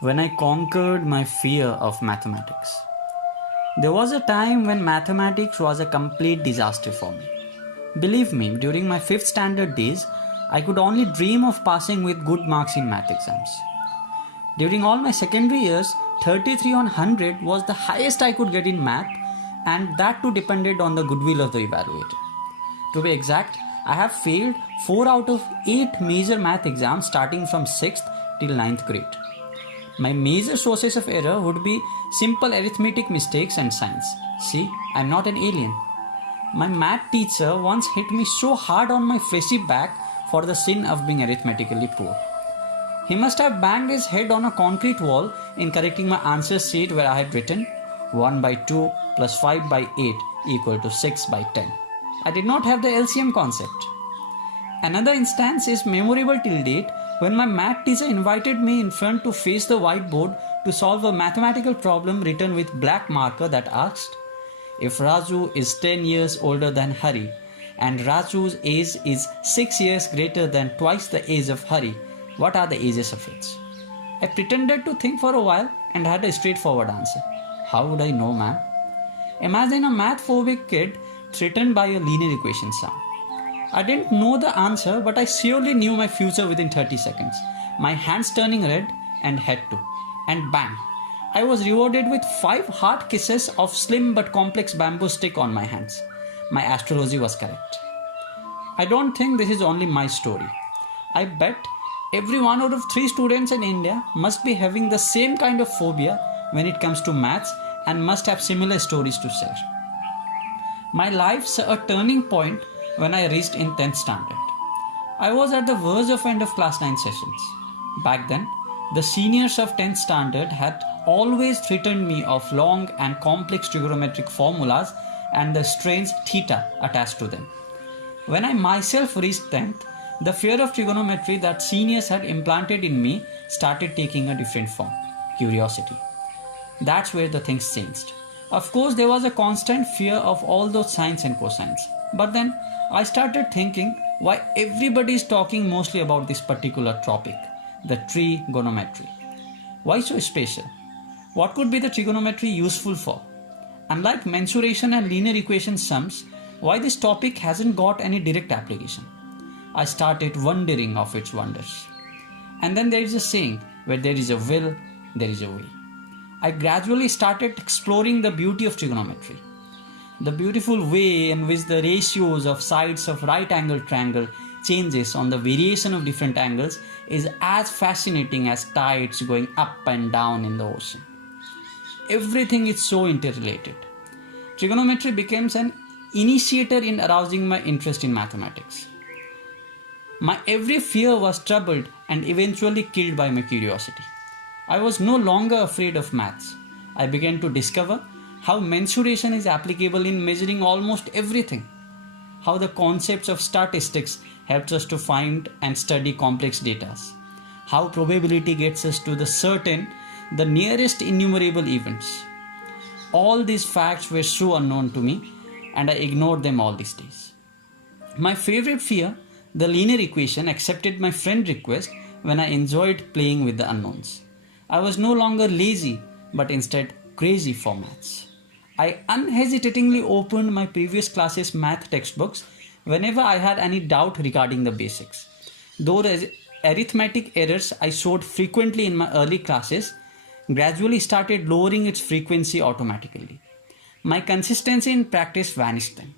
when I conquered my fear of mathematics. There was a time when mathematics was a complete disaster for me. Believe me, during my 5th standard days, I could only dream of passing with good marks in math exams. During all my secondary years, 33 on 100 was the highest I could get in math, and that too depended on the goodwill of the evaluator. To be exact, I have failed 4 out of 8 major math exams starting from 6th till 9th grade. My major sources of error would be simple arithmetic mistakes and science. See, I'm not an alien. My math teacher once hit me so hard on my fleshy back for the sin of being arithmetically poor. He must have banged his head on a concrete wall in correcting my answer sheet where I had written 1 by 2 plus 5 by 8 equal to 6 by 10. I did not have the LCM concept. Another instance is memorable till date when my math teacher invited me in front to face the whiteboard to solve a mathematical problem written with black marker that asked, if Raju is 10 years older than Hari and Raju's age is 6 years greater than twice the age of Hari, what are the ages of it? I pretended to think for a while and had a straightforward answer. How would I know, ma'am? Imagine a math-phobic kid threatened by a linear equation sum. I didn't know the answer, but I surely knew my future within 30 seconds. My hands turning red and head to. And bang! I was rewarded with 5 heart kisses of slim but complex bamboo stick on my hands. My astrology was correct. I don't think this is only my story. I bet every 1 out of 3 students in India must be having the same kind of phobia when it comes to maths and must have similar stories to share. My life saw a turning point when I reached in 10th standard. I was at the verge of end of class 9 sessions. Back then, the seniors of 10th standard had always threatened me of long and complex trigonometric formulas and the strange theta attached to them. When I myself reached 10th, the fear of trigonometry that seniors had implanted in me started taking a different form, curiosity. That's where the things changed. Of course, there was a constant fear of all those sines and cosines. But then I started thinking why everybody is talking mostly about this particular topic, the trigonometry. Why so special? What could be the trigonometry useful for? Unlike mensuration and linear equation sums, why this topic hasn't got any direct application? I started wondering of its wonders. And then there is a saying, where there is a will, there is a way. I gradually started exploring the beauty of trigonometry. The beautiful way in which the ratios of sides of right angle triangle changes on the variation of different angles is as fascinating as tides going up and down in the ocean. Everything is so interrelated. Trigonometry becomes an initiator in arousing my interest in mathematics. My every fear was troubled and eventually killed by my curiosity. I was no longer afraid of maths. I began to discover how mensuration is applicable in measuring almost everything. How the concepts of statistics helps us to find and study complex data. How probability gets us to the nearest innumerable events. All these facts were so unknown to me and I ignored them all these days. My favorite fear, the linear equation, accepted my friend request when I enjoyed playing with the unknowns. I was no longer lazy but instead crazy for maths. I unhesitatingly opened my previous class's math textbooks whenever I had any doubt regarding the basics. Though the arithmetic errors I showed frequently in my early classes gradually started lowering its frequency automatically. My consistency in practice vanished then.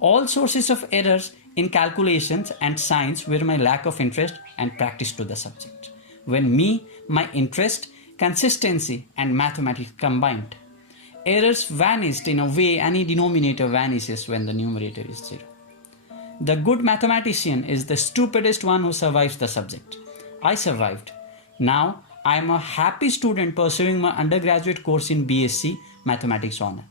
All sources of errors in calculations and science were my lack of interest and practice to the subject. When my interest, consistency and mathematics combined, errors vanished in a way any denominator vanishes when the numerator is 0. The good mathematician is the stupidest one who survives the subject. I survived. Now I am a happy student pursuing my undergraduate course in BSc Mathematics Honor.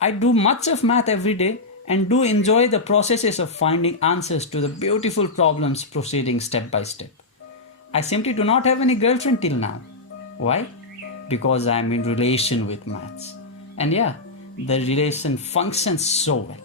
I do much of math every day and do enjoy the processes of finding answers to the beautiful problems proceeding step by step. I simply do not have any girlfriend till now. Why? Because I am in relation with maths. And yeah, the relation functions so well.